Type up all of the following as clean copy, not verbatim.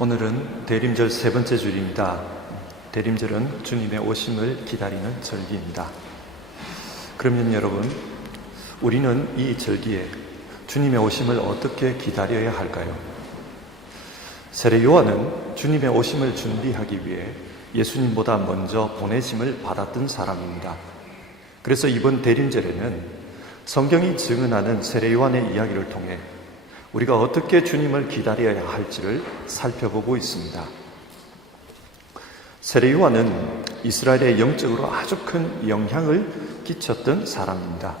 오늘은 대림절 세 번째 주일입니다. 대림절은 주님의 오심을 기다리는 절기입니다. 그러면 여러분, 우리는 이 절기에 주님의 오심을 어떻게 기다려야 할까요? 세례 요한은 주님의 오심을 준비하기 위해 예수님보다 먼저 보내심을 받았던 사람입니다. 그래서 이번 대림절에는 성경이 증언하는 세례 요한의 이야기를 통해 우리가 어떻게 주님을 기다려야 할지를 살펴보고 있습니다. 세례 요한은 이스라엘에 영적으로 아주 큰 영향을 끼쳤던 사람입니다.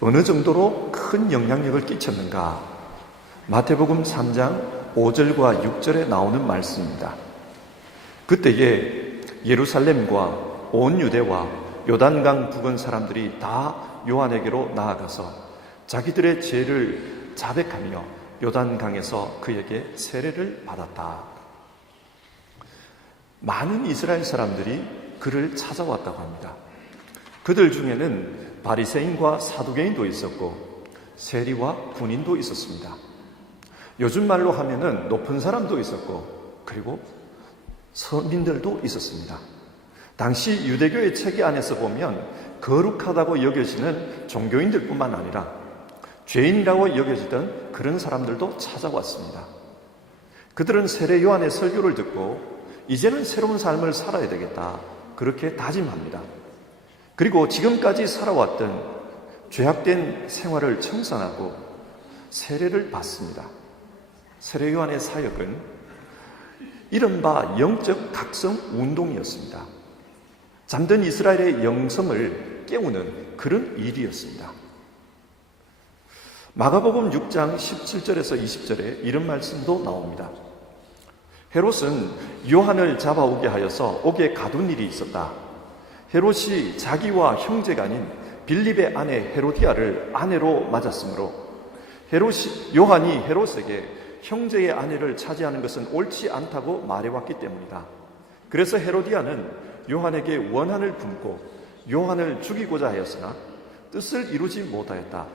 어느 정도로 큰 영향력을 끼쳤는가? 마태복음 3장 5절과 6절에 나오는 말씀입니다. 그때에 예루살렘과 온 유대와 요단강 부근 사람들이 다 요한에게로 나아가서 자기들의 죄를 자백하며 요단강에서 그에게 세례를 받았다. 많은 이스라엘 사람들이 그를 찾아왔다고 합니다. 그들 중에는 바리새인과 사두개인도 있었고 세리와 군인도 있었습니다. 요즘 말로 하면은 높은 사람도 있었고 그리고 서민들도 있었습니다. 당시 유대교의 체계 안에서 보면 거룩하다고 여겨지는 종교인들뿐만 아니라 죄인이라고 여겨지던 그런 사람들도 찾아왔습니다. 그들은 세례 요한의 설교를 듣고 이제는 새로운 삶을 살아야 되겠다, 그렇게 다짐합니다. 그리고 지금까지 살아왔던 죄악된 생활을 청산하고 세례를 받습니다. 세례 요한의 사역은 이른바 영적 각성 운동이었습니다. 잠든 이스라엘의 영성을 깨우는 그런 일이었습니다. 마가복음 6장 17절에서 20절에 이런 말씀도 나옵니다. 헤롯은 요한을 잡아오게 하여서 옥에 가둔 일이 있었다. 헤롯이 자기와 형제간인 빌립의 아내 헤로디아를 아내로 맞았으므로 요한이 헤롯에게 형제의 아내를 차지하는 것은 옳지 않다고 말해왔기 때문이다. 그래서 헤로디아는 요한에게 원한을 품고 요한을 죽이고자 하였으나 뜻을 이루지 못하였다.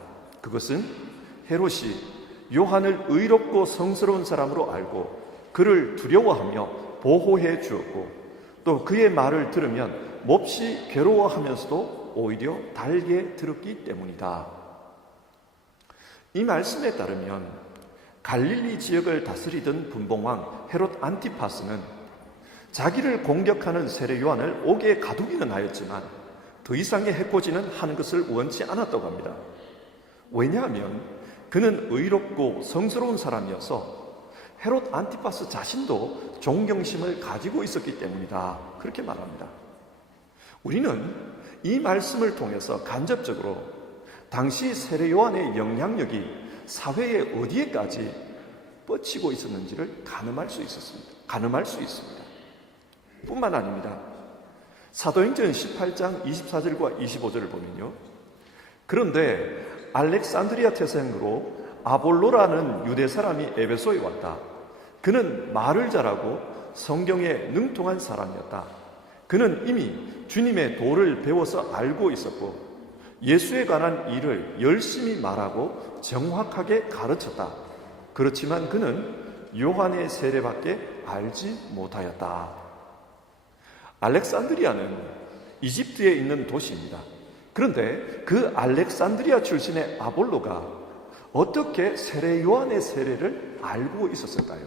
그것은 헤롯이 요한을 의롭고 성스러운 사람으로 알고 그를 두려워하며 보호해 주었고 또 그의 말을 들으면 몹시 괴로워하면서도 오히려 달게 들었기 때문이다. 이 말씀에 따르면 갈릴리 지역을 다스리던 분봉왕 헤롯 안티파스는 자기를 공격하는 세례 요한을 옥에 가두기는 하였지만 더 이상의 해코지는 하는 것을 원치 않았다고 합니다. 왜냐하면 그는 의롭고 성스러운 사람이어서 헤롯 안티파스 자신도 존경심을 가지고 있었기 때문이다, 그렇게 말합니다. 우리는 이 말씀을 통해서 간접적으로 당시 세례 요한의 영향력이 사회의 어디에까지 뻗치고 있었는지를 가늠할 수 있습니다. 뿐만 아닙니다. 사도행전 18장 24절과 25절을 보면요, 그런데 알렉산드리아 태생으로 아볼로라는 유대 사람이 에베소에 왔다. 그는 말을 잘하고 성경에 능통한 사람이었다. 그는 이미 주님의 도를 배워서 알고 있었고 예수에 관한 일을 열심히 말하고 정확하게 가르쳤다. 그렇지만 그는 요한의 세례밖에 알지 못하였다. 알렉산드리아는 이집트에 있는 도시입니다. 그런데 그 알렉산드리아 출신의 아볼로가 어떻게 세례 요한의 세례를 알고 있었을까요?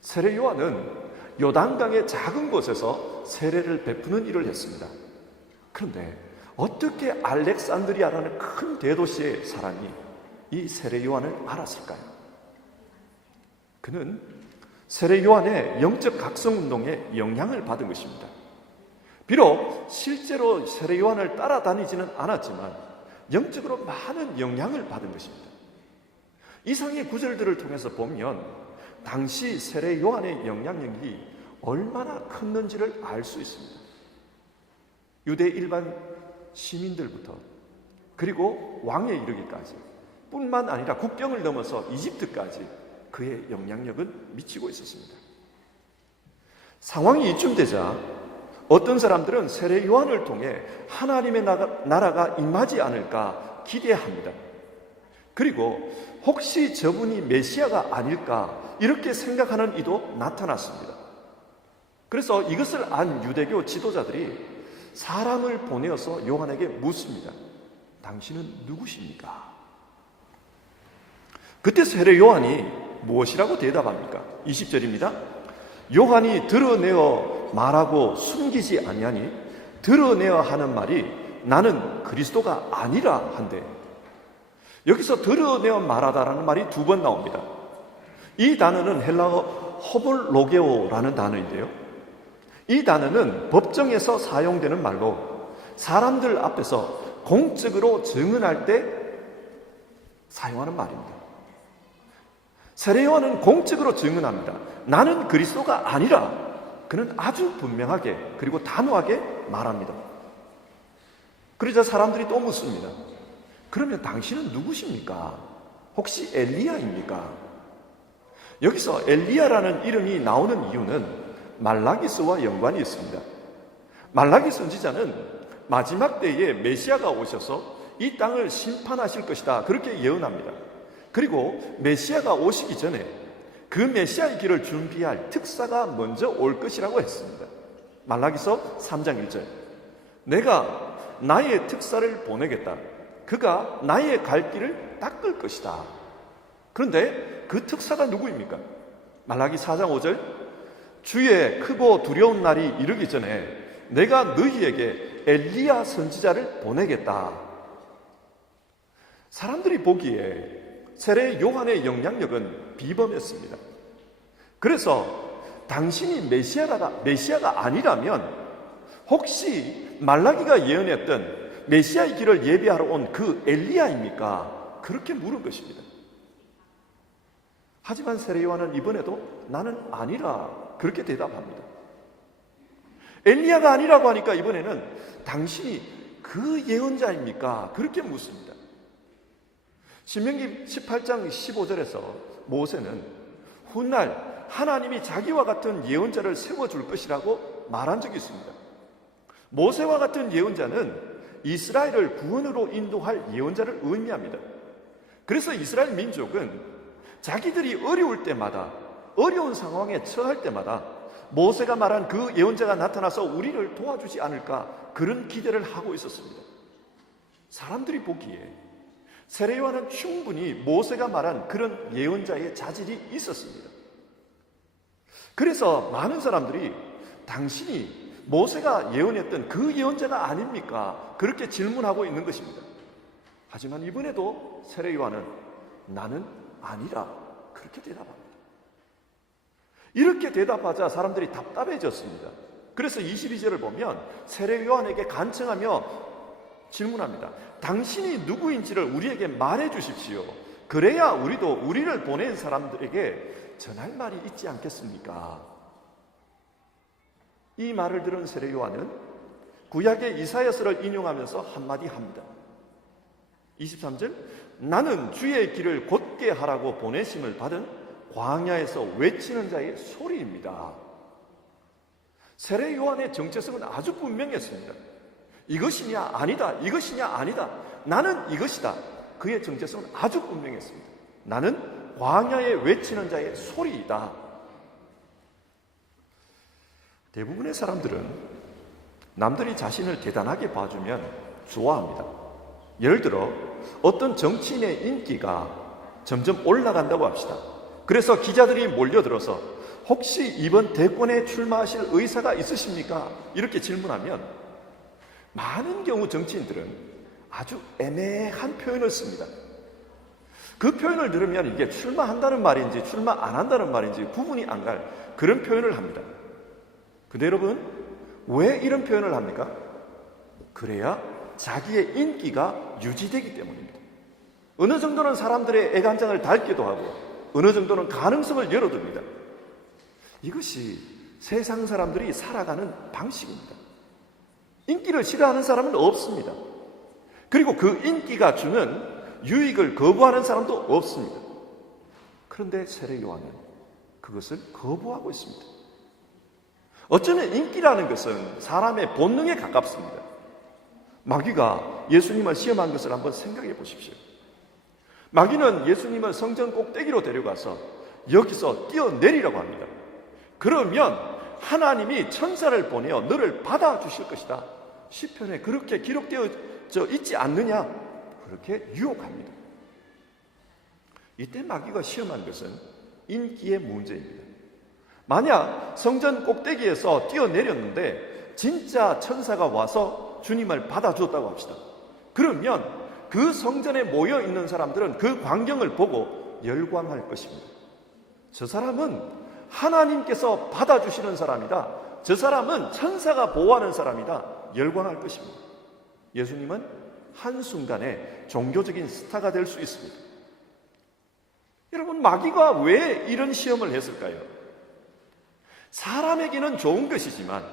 세례 요한은 요단강의 작은 곳에서 세례를 베푸는 일을 했습니다. 그런데 어떻게 알렉산드리아라는 큰 대도시의 사람이 이 세례 요한을 알았을까요? 그는 세례 요한의 영적 각성 운동에 영향을 받은 것입니다. 비록 실제로 세례 요한을 따라다니지는 않았지만 영적으로 많은 영향을 받은 것입니다. 이상의 구절들을 통해서 보면 당시 세례 요한의 영향력이 얼마나 컸는지를 알 수 있습니다. 유대 일반 시민들부터 그리고 왕에 이르기까지 뿐만 아니라 국경을 넘어서 이집트까지 그의 영향력은 미치고 있었습니다. 상황이 이쯤 되자 어떤 사람들은 세례 요한을 통해 하나님의 나라가 임하지 않을까 기대합니다. 그리고 혹시 저분이 메시아가 아닐까 이렇게 생각하는 이도 나타났습니다. 그래서 이것을 안 유대교 지도자들이 사람을 보내어서 요한에게 묻습니다. 당신은 누구십니까? 그때 세례 요한이 무엇이라고 대답합니까? 20절입니다. 요한이 드러내어 말하고 숨기지 아니하니 드러내어 하는 말이 나는 그리스도가 아니라 한데, 여기서 드러내어 말하다라는 말이 두 번 나옵니다. 이 단어는 헬라어 호볼로게오라는 단어인데요, 이 단어는 법정에서 사용되는 말로 사람들 앞에서 공적으로 증언할 때 사용하는 말입니다. 세례 요한은 공적으로 증언합니다. 나는 그리스도가 아니라. 그는 아주 분명하게 그리고 단호하게 말합니다. 그러자 사람들이 또 묻습니다. 그러면 당신은 누구십니까? 혹시 엘리야입니까? 여기서 엘리야라는 이름이 나오는 이유는 말라기서와 연관이 있습니다. 말라기 선지자는 마지막 때에 메시아가 오셔서 이 땅을 심판하실 것이다, 그렇게 예언합니다. 그리고 메시아가 오시기 전에 그 메시아의 길을 준비할 특사가 먼저 올 것이라고 했습니다. 말라기서 3장 1절. 내가 나의 특사를 보내겠다. 그가 나의 갈 길을 닦을 것이다. 그런데 그 특사가 누구입니까? 말라기 4장 5절. 주의 크고 두려운 날이 이르기 전에 내가 너희에게 엘리야 선지자를 보내겠다. 사람들이 보기에 세례 요한의 영향력은 비범했습니다. 그래서 당신이 메시아가 아니라면 혹시 말라기가 예언했던 메시아의 길을 예비하러 온 그 엘리야입니까? 그렇게 물은 것입니다. 하지만 세례 요한은 이번에도 나는 아니라 그렇게 대답합니다. 엘리야가 아니라고 하니까 이번에는 당신이 그 예언자입니까? 그렇게 묻습니다. 신명기 18장 15절에서 모세는 훗날 하나님이 자기와 같은 예언자를 세워줄 것이라고 말한 적이 있습니다. 모세와 같은 예언자는 이스라엘을 구원으로 인도할 예언자를 의미합니다. 그래서 이스라엘 민족은 자기들이 어려울 때마다, 어려운 상황에 처할 때마다 모세가 말한 그 예언자가 나타나서 우리를 도와주지 않을까, 그런 기대를 하고 있었습니다. 사람들이 보기에 세례 요한은 충분히 모세가 말한 그런 예언자의 자질이 있었습니다. 그래서 많은 사람들이 당신이 모세가 예언했던 그 예언자가 아닙니까? 그렇게 질문하고 있는 것입니다. 하지만 이번에도 세례 요한은 나는 아니라 그렇게 대답합니다. 이렇게 대답하자 사람들이 답답해졌습니다. 그래서 22절을 보면 세례 요한에게 간청하며 질문합니다. 당신이 누구인지를 우리에게 말해 주십시오. 그래야 우리도 우리를 보낸 사람들에게 전할 말이 있지 않겠습니까? 이 말을 들은 세례 요한은 구약의 이사야서를 인용하면서 한마디 합니다. 23절. 나는 주의 길을 곧게 하라고 보내심을 받은 광야에서 외치는 자의 소리입니다. 세례 요한의 정체성은 아주 분명했습니다. 이것이냐 아니다, 이것이냐 아니다, 나는 이것이다. 그의 정체성은 아주 분명했습니다. 나는 광야에 외치는 자의 소리이다. 대부분의 사람들은 남들이 자신을 대단하게 봐주면 좋아합니다. 예를 들어 어떤 정치인의 인기가 점점 올라간다고 합시다. 그래서 기자들이 몰려들어서 혹시 이번 대권에 출마하실 의사가 있으십니까? 이렇게 질문하면 많은 경우 정치인들은 아주 애매한 표현을 씁니다. 그 표현을 들으면 이게 출마한다는 말인지 출마 안 한다는 말인지 구분이 안 갈 그런 표현을 합니다. 근데 여러분, 왜 이런 표현을 합니까? 그래야 자기의 인기가 유지되기 때문입니다. 어느 정도는 사람들의 애간장을 닳기도 하고 어느 정도는 가능성을 열어둡니다. 이것이 세상 사람들이 살아가는 방식입니다. 인기를 싫어하는 사람은 없습니다. 그리고 그 인기가 주는 유익을 거부하는 사람도 없습니다. 그런데 세례 요한은 그것을 거부하고 있습니다. 어쩌면 인기라는 것은 사람의 본능에 가깝습니다. 마귀가 예수님을 시험한 것을 한번 생각해 보십시오. 마귀는 예수님을 성전 꼭대기로 데려가서 여기서 뛰어내리라고 합니다. 그러면 하나님이 천사를 보내어 너를 받아주실 것이다. 시편에 그렇게 기록되어 있지 않느냐? 그렇게 유혹합니다. 이때 마귀가 시험한 것은 인기의 문제입니다. 만약 성전 꼭대기에서 뛰어내렸는데 진짜 천사가 와서 주님을 받아주었다고 합시다. 그러면 그 성전에 모여 있는 사람들은 그 광경을 보고 열광할 것입니다. 저 사람은 하나님께서 받아주시는 사람이다. 저 사람은 천사가 보호하는 사람이다. 열광할 것입니다. 예수님은 한순간에 종교적인 스타가 될 수 있습니다. 여러분, 마귀가 왜 이런 시험을 했을까요? 사람에게는 좋은 것이지만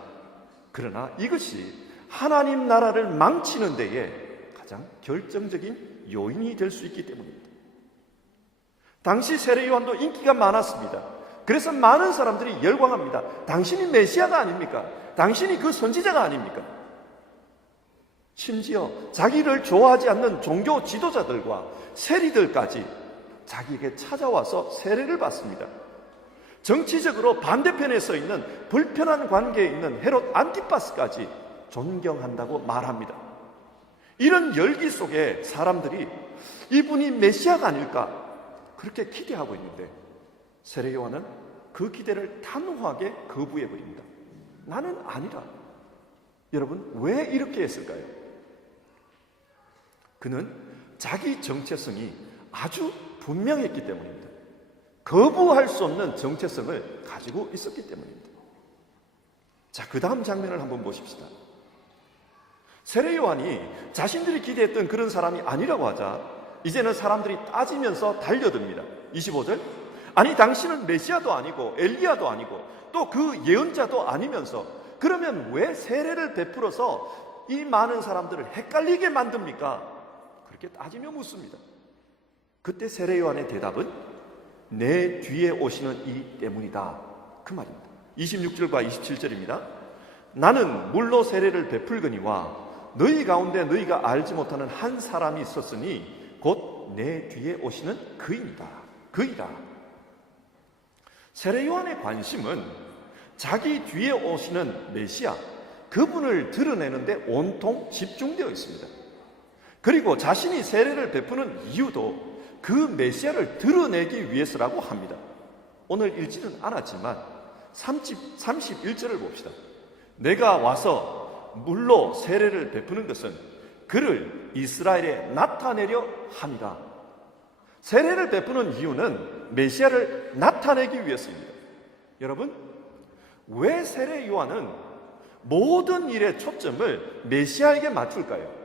그러나 이것이 하나님 나라를 망치는 데에 가장 결정적인 요인이 될 수 있기 때문입니다. 당시 세례 요한도 인기가 많았습니다. 그래서 많은 사람들이 열광합니다. 당신이 메시아가 아닙니까? 당신이 그 선지자가 아닙니까? 심지어 자기를 좋아하지 않는 종교 지도자들과 세리들까지 자기에게 찾아와서 세례를 받습니다. 정치적으로 반대편에 서 있는 불편한 관계에 있는 헤롯 안티파스까지 존경한다고 말합니다. 이런 열기 속에 사람들이 이분이 메시아가 아닐까 그렇게 기대하고 있는데 세례 요한은 그 기대를 단호하게 거부해버립니다. 나는 아니라. 여러분, 왜 이렇게 했을까요? 그는 자기 정체성이 아주 분명했기 때문입니다. 거부할 수 없는 정체성을 가지고 있었기 때문입니다. 자, 그 다음 장면을 한번 보십시다. 세례 요한이 자신들이 기대했던 그런 사람이 아니라고 하자 이제는 사람들이 따지면서 달려듭니다. 25절, 아니 당신은 메시아도 아니고 엘리야도 아니고 또 그 예언자도 아니면서 그러면 왜 세례를 베풀어서 이 많은 사람들을 헷갈리게 만듭니까? 그렇게 따지며 묻습니다. 그때 세례 요한의 대답은 내 뒤에 오시는 이 때문이다, 그 말입니다. 26절과 27절입니다. 나는 물로 세례를 베풀거니와 너희 가운데 너희가 알지 못하는 한 사람이 있었으니 곧 내 뒤에 오시는 그이다. 세례 요한의 관심은 자기 뒤에 오시는 메시아, 그분을 드러내는데 온통 집중되어 있습니다. 그리고 자신이 세례를 베푸는 이유도 그 메시아를 드러내기 위해서라고 합니다. 오늘 읽지는 않았지만 31절을 봅시다. 내가 와서 물로 세례를 베푸는 것은 그를 이스라엘에 나타내려 함이라. 세례를 베푸는 이유는 메시아를 나타내기 위해서입니다. 여러분, 왜 세례 요한은 모든 일의 초점을 메시아에게 맞출까요?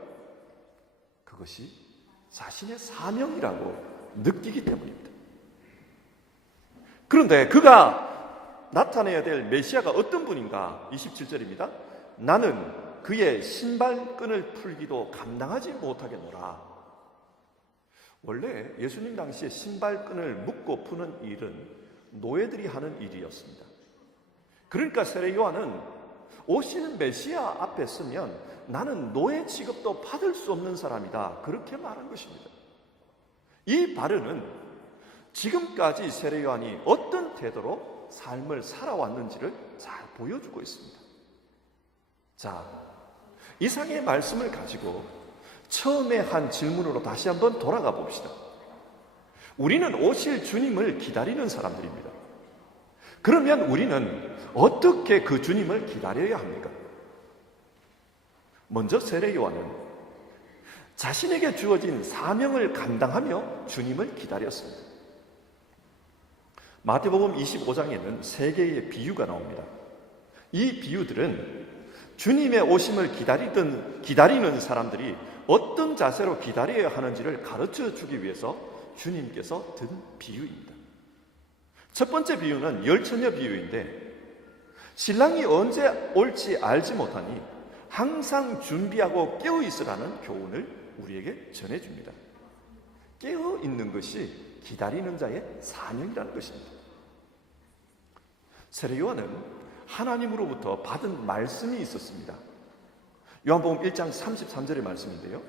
그것이 자신의 사명이라고 느끼기 때문입니다. 그런데 그가 나타내야 될 메시아가 어떤 분인가? 27절입니다. 나는 그의 신발끈을 풀기도 감당하지 못하겠노라. 원래 예수님 당시에 신발끈을 묶고 푸는 일은 노예들이 하는 일이었습니다. 그러니까 세례 요한은 오시는 메시아 앞에 서면 나는 노예 취급도 받을 수 없는 사람이다, 그렇게 말한 것입니다. 이 발언은 지금까지 세례 요한이 어떤 태도로 삶을 살아왔는지를 잘 보여주고 있습니다. 자, 이상의 말씀을 가지고 처음에 한 질문으로 다시 한번 돌아가 봅시다. 우리는 오실 주님을 기다리는 사람들입니다. 그러면 우리는 어떻게 그 주님을 기다려야 합니까? 먼저 세례 요한은 자신에게 주어진 사명을 감당하며 주님을 기다렸습니다. 마태복음 25장에는 세 개의 비유가 나옵니다. 이 비유들은 주님의 오심을 기다리는 사람들이 어떤 자세로 기다려야 하는지를 가르쳐 주기 위해서 주님께서 든 비유입니다. 첫 번째 비유는 열처녀 비유인데, 신랑이 언제 올지 알지 못하니 항상 준비하고 깨어 있으라는 교훈을 우리에게 전해줍니다. 깨어 있는 것이 기다리는 자의 사명이라는 것입니다. 세례 요한은 하나님으로부터 받은 말씀이 있었습니다. 요한복음 1장 33절의 말씀인데요.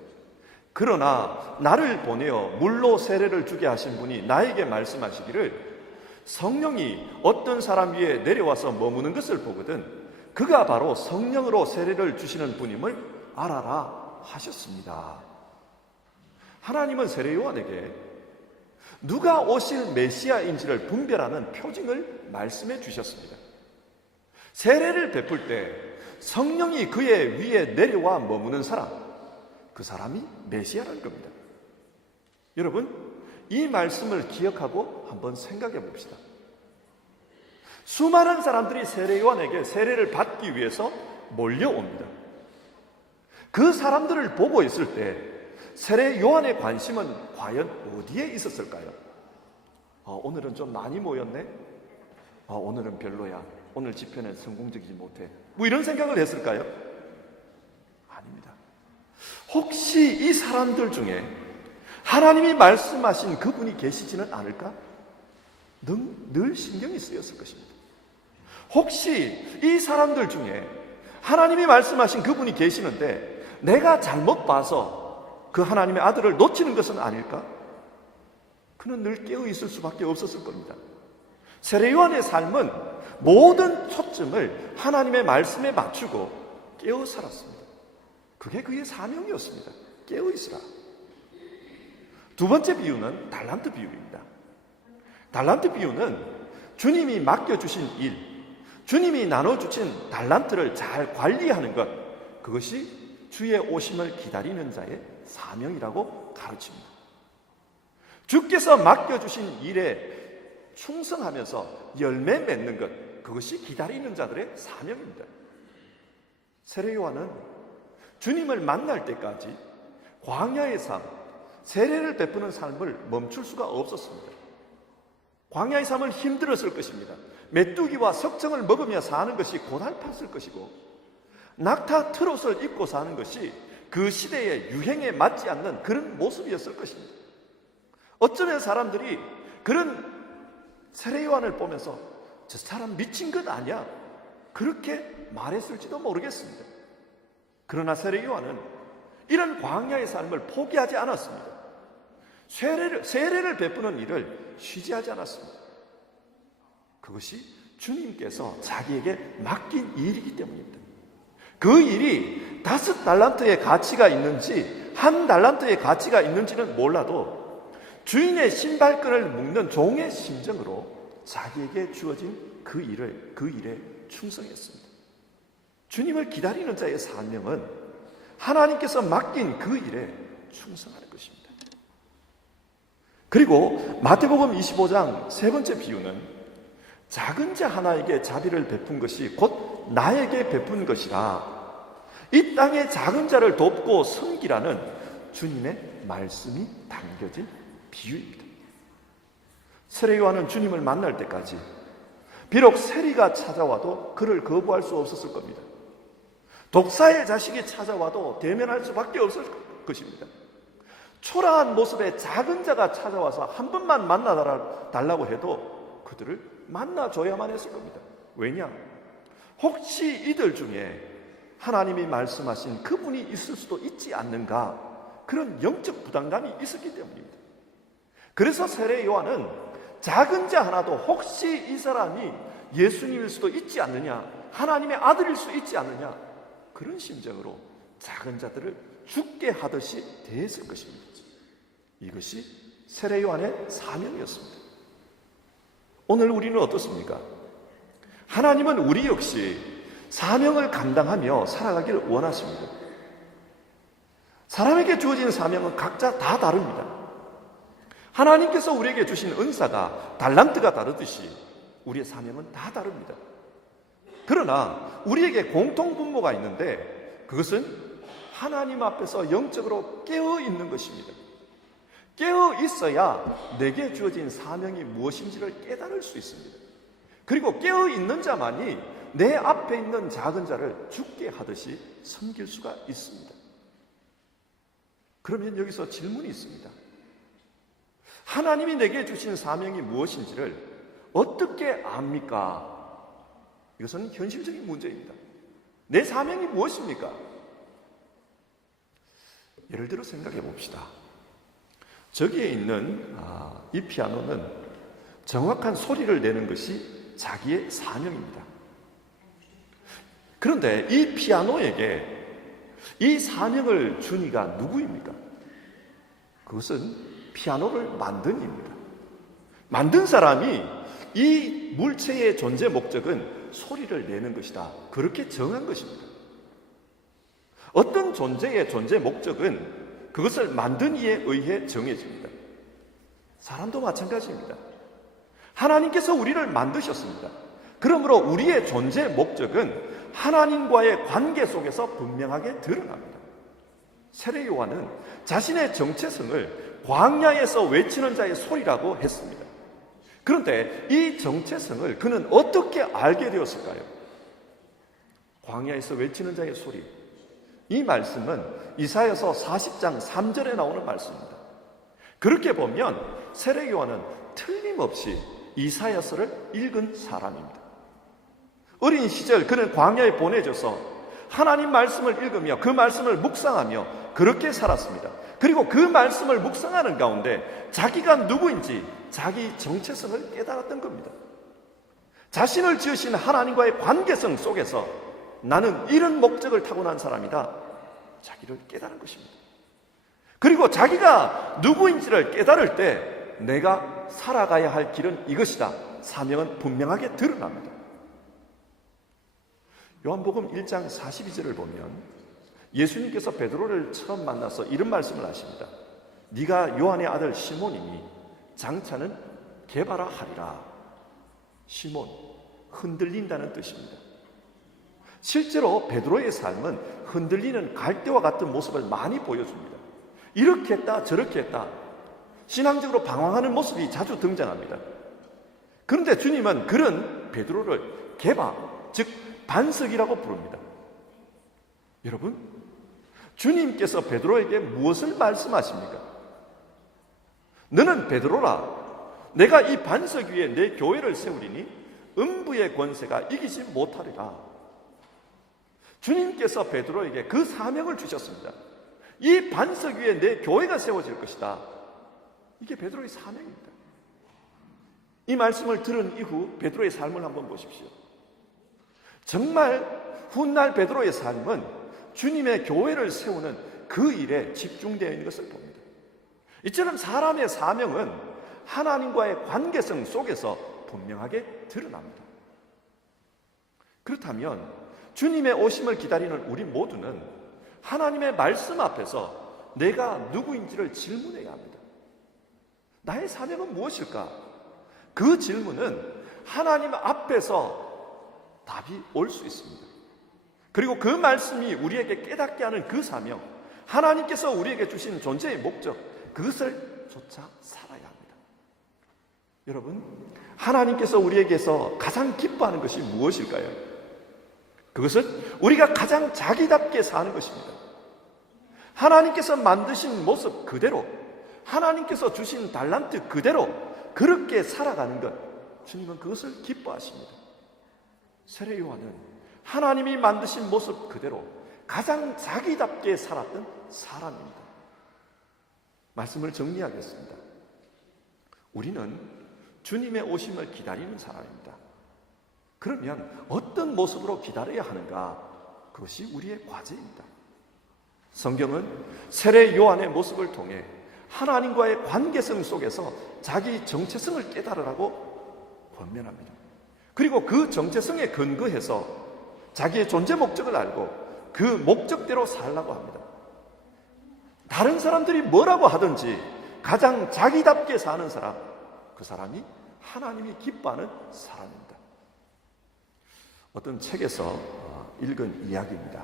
그러나 나를 보내어 물로 세례를 주게 하신 분이 나에게 말씀하시기를 성령이 어떤 사람 위에 내려와서 머무는 것을 보거든 그가 바로 성령으로 세례를 주시는 분임을 알아라 하셨습니다. 하나님은 세례 요한에게 누가 오실 메시아인지를 분별하는 표징을 말씀해 주셨습니다. 세례를 베풀 때 성령이 그의 위에 내려와 머무는 사람, 그 사람이 메시아라는 겁니다. 여러분, 이 말씀을 기억하고 한번 생각해 봅시다. 수많은 사람들이 세례 요한에게 세례를 받기 위해서 몰려옵니다. 그 사람들을 보고 있을 때 세례 요한의 관심은 과연 어디에 있었을까요? 오늘은 좀 많이 모였네? 오늘은 별로야. 오늘 집회는 성공적이지 못해. 뭐 이런 생각을 했을까요? 아닙니다. 혹시 이 사람들 중에 하나님이 말씀하신 그분이 계시지는 않을까? 늘 신경이 쓰였을 것입니다. 혹시 이 사람들 중에 하나님이 말씀하신 그분이 계시는데 내가 잘못 봐서 그 하나님의 아들을 놓치는 것은 아닐까? 그는 늘 깨어 있을 수밖에 없었을 겁니다. 세례 요한의 삶은 모든 초점을 하나님의 말씀에 맞추고 깨어 살았습니다. 그게 그의 사명이었습니다. 깨어 있으라. 두 번째 비유는 달란트 비유입니다. 달란트 비유는 주님이 맡겨주신 일, 주님이 나눠주신 달란트를 잘 관리하는 것, 그것이 주의 오심을 기다리는 자의 사명이라고 가르칩니다. 주께서 맡겨주신 일에 충성하면서 열매 맺는 것, 그것이 기다리는 자들의 사명입니다. 세례 요한은 주님을 만날 때까지 광야의 삶, 세례를 베푸는 삶을 멈출 수가 없었습니다. 광야의 삶은 힘들었을 것입니다. 메뚜기와 석청을 먹으며 사는 것이 고달팠을 것이고 낙타 트롯을 입고 사는 것이 그 시대의 유행에 맞지 않는 그런 모습이었을 것입니다. 어쩌면 사람들이 그런 세례 요한을 보면서 저 사람 미친 것 아니야? 그렇게 말했을지도 모르겠습니다. 그러나 세례 요한은 이런 광야의 삶을 포기하지 않았습니다. 세례를 베푸는 일을 쉬지 하지 않았습니다. 그것이 주님께서 자기에게 맡긴 일이기 때문입니다. 그 일이 5달란트의 가치가 있는지 1달란트의 가치가 있는지는 몰라도 주인의 신발끈을 묶는 종의 심정으로 자기에게 주어진 그 일에 충성했습니다. 주님을 기다리는 자의 사명은 하나님께서 맡긴 그 일에 충성하는 것입니다. 그리고 마태복음 25장 세 번째 비유는 작은 자 하나에게 자비를 베푼 것이 곧 나에게 베푼 것이라, 이 땅의 작은 자를 돕고 섬기라는 주님의 말씀이 담겨진 비유입니다. 세례 요한은 주님을 만날 때까지 비록 세리가 찾아와도 그를 거부할 수 없었을 겁니다. 독사의 자식이 찾아와도 대면할 수밖에 없을 것입니다. 초라한 모습의 작은 자가 찾아와서 한 번만 만나달라고 해도 그들을 만나줘야만 했을 겁니다. 왜냐? 혹시 이들 중에 하나님이 말씀하신 그분이 있을 수도 있지 않는가, 그런 영적 부담감이 있었기 때문입니다. 그래서 세례 요한은 작은 자 하나도 혹시 이 사람이 예수님일 수도 있지 않느냐, 하나님의 아들일 수 있지 않느냐, 그런 심정으로 작은 자들을 죽게 하듯이 대했을 것입니다. 이것이 세례 요한의 사명이었습니다. 오늘 우리는 어떻습니까? 하나님은 우리 역시 사명을 감당하며 살아가기를 원하십니다. 사람에게 주어진 사명은 각자 다 다릅니다. 하나님께서 우리에게 주신 은사가 달란트가 다르듯이 우리의 사명은 다 다릅니다. 그러나 우리에게 공통분모가 있는데 그것은 하나님 앞에서 영적으로 깨어 있는 것입니다. 깨어 있어야 내게 주어진 사명이 무엇인지를 깨달을 수 있습니다. 그리고 깨어 있는 자만이 내 앞에 있는 작은 자를 죽게 하듯이 섬길 수가 있습니다. 그러면 여기서 질문이 있습니다. 하나님이 내게 주신 사명이 무엇인지를 어떻게 압니까? 이것은 현실적인 문제입니다. 내 사명이 무엇입니까? 예를 들어 생각해 봅시다. 저기에 있는 이 피아노는 정확한 소리를 내는 것이 자기의 사명입니다. 그런데 이 피아노에게 이 사명을 준 이가 누구입니까? 그것은 피아노를 만든 이입니다. 만든 사람이 이 물체의 존재 목적은 소리를 내는 것이다, 그렇게 정한 것입니다. 어떤 존재의 존재 목적은 그것을 만든 이에 의해 정해집니다. 사람도 마찬가지입니다. 하나님께서 우리를 만드셨습니다. 그러므로 우리의 존재 목적은 하나님과의 관계 속에서 분명하게 드러납니다. 세례 요한은 자신의 정체성을 광야에서 외치는 자의 소리라고 했습니다. 그런데 이 정체성을 그는 어떻게 알게 되었을까요? 광야에서 외치는 자의 소리, 이 말씀은 이사야서 40장 3절에 나오는 말씀입니다. 그렇게 보면 세례 요한은 틀림없이 이사야서를 읽은 사람입니다. 어린 시절 그는 광야에 보내져서 하나님 말씀을 읽으며 그 말씀을 묵상하며 그렇게 살았습니다. 그리고 그 말씀을 묵상하는 가운데 자기가 누구인지 자기 정체성을 깨달았던 겁니다. 자신을 지으신 하나님과의 관계성 속에서 나는 이런 목적을 타고난 사람이다, 자기를 깨달은 것입니다. 그리고 자기가 누구인지를 깨달을 때 내가 살아가야 할 길은 이것이다, 사명은 분명하게 드러납니다. 요한복음 1장 42절을 보면 예수님께서 베드로를 처음 만나서 이런 말씀을 하십니다. 네가 요한의 아들 시몬이니 장차는 개바라 하리라. 시몬, 흔들린다는 뜻입니다. 실제로 베드로의 삶은 흔들리는 갈대와 같은 모습을 많이 보여줍니다. 이렇게 했다 저렇게 했다, 신앙적으로 방황하는 모습이 자주 등장합니다. 그런데 주님은 그런 베드로를 개바, 즉 반석이라고 부릅니다. 여러분, 주님께서 베드로에게 무엇을 말씀하십니까? 너는 베드로라, 내가 이 반석 위에 내 교회를 세우리니 음부의 권세가 이기지 못하리라. 주님께서 베드로에게 그 사명을 주셨습니다. 이 반석 위에 내 교회가 세워질 것이다. 이게 베드로의 사명입니다. 이 말씀을 들은 이후 베드로의 삶을 한번 보십시오. 정말 훗날 베드로의 삶은 주님의 교회를 세우는 그 일에 집중되어 있는 것을 봅니다. 이처럼 사람의 사명은 하나님과의 관계성 속에서 분명하게 드러납니다. 그렇다면 주님의 오심을 기다리는 우리 모두는 하나님의 말씀 앞에서 내가 누구인지를 질문해야 합니다. 나의 사명은 무엇일까? 그 질문은 하나님 앞에서 답이 올 수 있습니다. 그리고 그 말씀이 우리에게 깨닫게 하는 그 사명, 하나님께서 우리에게 주신 존재의 목적, 그것을 쫓아 살아야 합니다. 여러분, 하나님께서 우리에게서 가장 기뻐하는 것이 무엇일까요? 그것은 우리가 가장 자기답게 사는 것입니다. 하나님께서 만드신 모습 그대로, 하나님께서 주신 달란트 그대로 그렇게 살아가는 것, 주님은 그것을 기뻐하십니다. 세례 요한은 하나님이 만드신 모습 그대로 가장 자기답게 살았던 사람입니다. 말씀을 정리하겠습니다. 우리는 주님의 오심을 기다리는 사람입니다. 그러면 어떤 모습으로 기다려야 하는가? 그것이 우리의 과제입니다. 성경은 세례 요한의 모습을 통해 하나님과의 관계성 속에서 자기 정체성을 깨달으라고 권면합니다. 그리고 그 정체성에 근거해서 자기의 존재 목적을 알고 그 목적대로 살라고 합니다. 다른 사람들이 뭐라고 하든지 가장 자기답게 사는 사람, 그 사람이 하나님이 기뻐하는 사람입니다. 어떤 책에서 읽은 이야기입니다.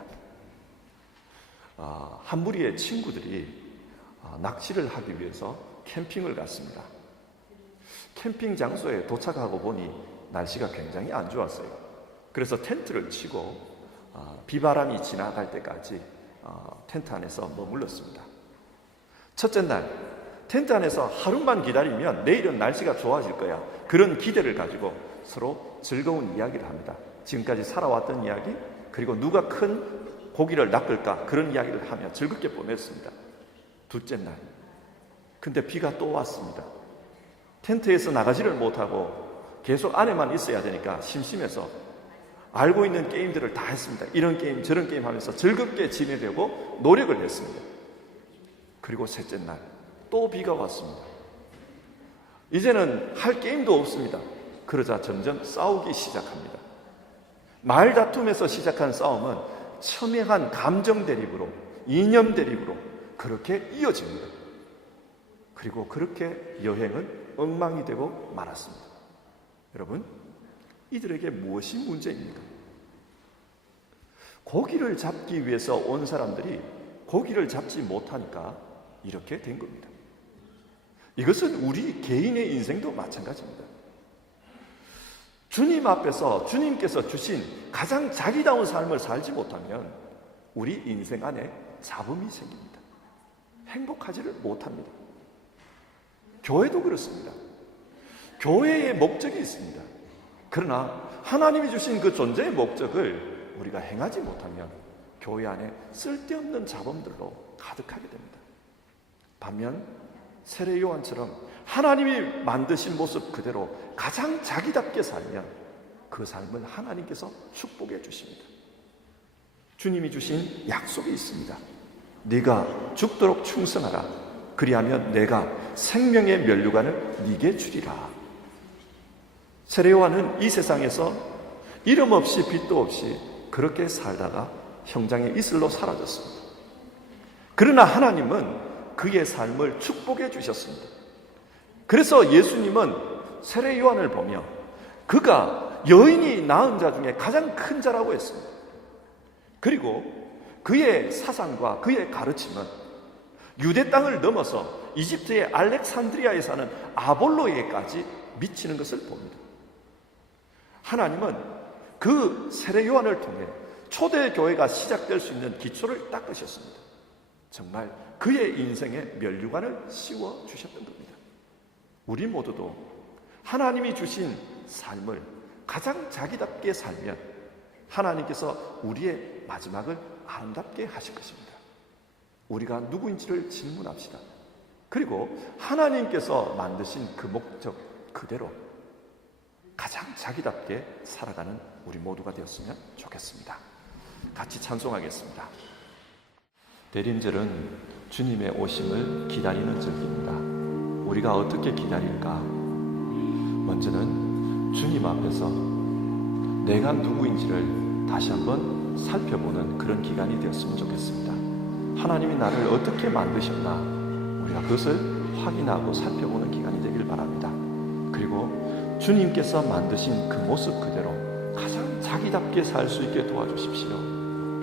한 무리의 친구들이 낚시를 하기 위해서 캠핑을 갔습니다. 캠핑 장소에 도착하고 보니 날씨가 굉장히 안 좋았어요. 그래서 텐트를 치고 비바람이 지나갈 때까지 텐트 안에서 머물렀습니다. 첫째 날 텐트 안에서 하루만 기다리면 내일은 날씨가 좋아질 거야, 그런 기대를 가지고 서로 즐거운 이야기를 합니다. 지금까지 살아왔던 이야기, 그리고 누가 큰 고기를 낚을까, 그런 이야기를 하며 즐겁게 보냈습니다. 둘째 날. 근데 비가 또 왔습니다. 텐트에서 나가지를 못하고 계속 안에만 있어야 되니까 심심해서 알고 있는 게임들을 다 했습니다. 이런 게임 저런 게임 하면서 즐겁게 지내려고 노력을 했습니다. 그리고 셋째 날 또 비가 왔습니다. 이제는 할 게임도 없습니다. 그러자 점점 싸우기 시작합니다. 말다툼에서 시작한 싸움은 첨예한 감정 대립으로, 이념 대립으로 그렇게 이어집니다. 그리고 그렇게 여행은 엉망이 되고 말았습니다. 여러분, 이들에게 무엇이 문제입니까? 고기를 잡기 위해서 온 사람들이 고기를 잡지 못하니까 이렇게 된 겁니다. 이것은 우리 개인의 인생도 마찬가지입니다. 주님 앞에서 주님께서 주신 가장 자기다운 삶을 살지 못하면 우리 인생 안에 잡음이 생깁니다. 행복하지를 못합니다. 교회도 그렇습니다. 교회의 목적이 있습니다. 그러나 하나님이 주신 그 존재의 목적을 우리가 행하지 못하면 교회 안에 쓸데없는 잡음들로 가득하게 됩니다. 반면 세례 요한처럼 하나님이 만드신 모습 그대로 가장 자기답게 살면 그 삶을 하나님께서 축복해 주십니다. 주님이 주신 약속이 있습니다. 네가 죽도록 충성하라. 그리하면 내가 생명의 면류관을 네게 주리라. 세례 요한은 이 세상에서 이름 없이 빛도 없이 그렇게 살다가 형장의 이슬로 사라졌습니다. 그러나 하나님은 그의 삶을 축복해 주셨습니다. 그래서 예수님은 세례 요한을 보며 그가 여인이 낳은 자 중에 가장 큰 자라고 했습니다. 그리고 그의 사상과 그의 가르침은 유대 땅을 넘어서 이집트의 알렉산드리아에 사는 아볼로에까지 미치는 것을 봅니다. 하나님은 그 세례 요한을 통해 초대교회가 시작될 수 있는 기초를 닦으셨습니다. 정말 그의 인생에 면류관을 씌워 주셨던 겁니다. 우리 모두도 하나님이 주신 삶을 가장 자기답게 살면 하나님께서 우리의 마지막을 아름답게 하실 것입니다. 우리가 누구인지를 질문합시다. 그리고 하나님께서 만드신 그 목적 그대로 가장 자기답게 살아가는 우리 모두가 되었으면 좋겠습니다. 같이 찬송하겠습니다. 대림절은 주님의 오심을 기다리는 절기입니다. 우리가 어떻게 기다릴까? 먼저는 주님 앞에서 내가 누구인지를 다시 한번 살펴보는 그런 기간이 되었으면 좋겠습니다. 하나님이 나를 어떻게 만드셨나? 우리가 그것을 확인하고 살펴보는 기간이 되길 바랍니다. 그리고 주님께서 만드신 그 모습 그대로 가장 자기답게 살 수 있게 도와주십시오.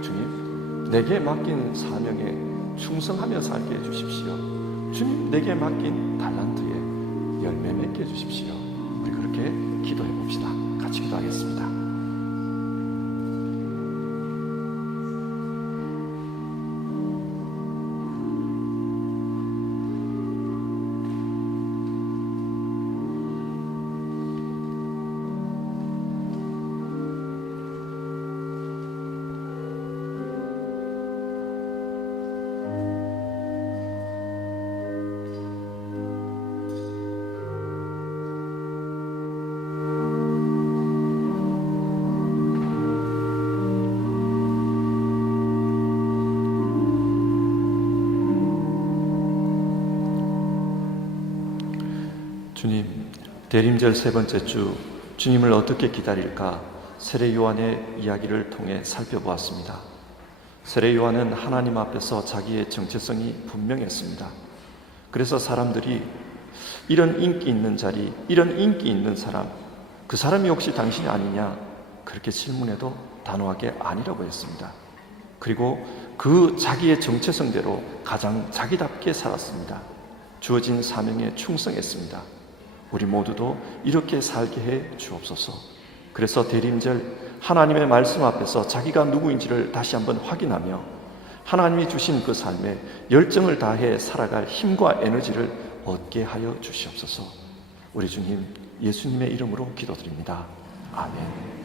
주님, 내게 맡긴 사명에 충성하며 살게 해주십시오. 주님, 내게 맡긴 달란트에 열매 맺게 해주십시오. 우리 그렇게 기도해 봅시다. 같이 기도하겠습니다. 주님, 대림절 세 번째 주 주님을 어떻게 기다릴까 세례 요한의 이야기를 통해 살펴보았습니다. 세례 요한은 하나님 앞에서 자기의 정체성이 분명했습니다. 그래서 사람들이 이런 인기 있는 자리, 이런 인기 있는 사람, 그 사람이 혹시 당신이 아니냐? 그렇게 질문해도 단호하게 아니라고 했습니다. 그리고 그 자기의 정체성대로 가장 자기답게 살았습니다. 주어진 사명에 충성했습니다. 우리 모두도 이렇게 살게 해 주옵소서. 그래서 대림절 하나님의 말씀 앞에서 자기가 누구인지를 다시 한번 확인하며 하나님이 주신 그 삶에 열정을 다해 살아갈 힘과 에너지를 얻게 하여 주시옵소서. 우리 주님 예수님의 이름으로 기도드립니다. 아멘.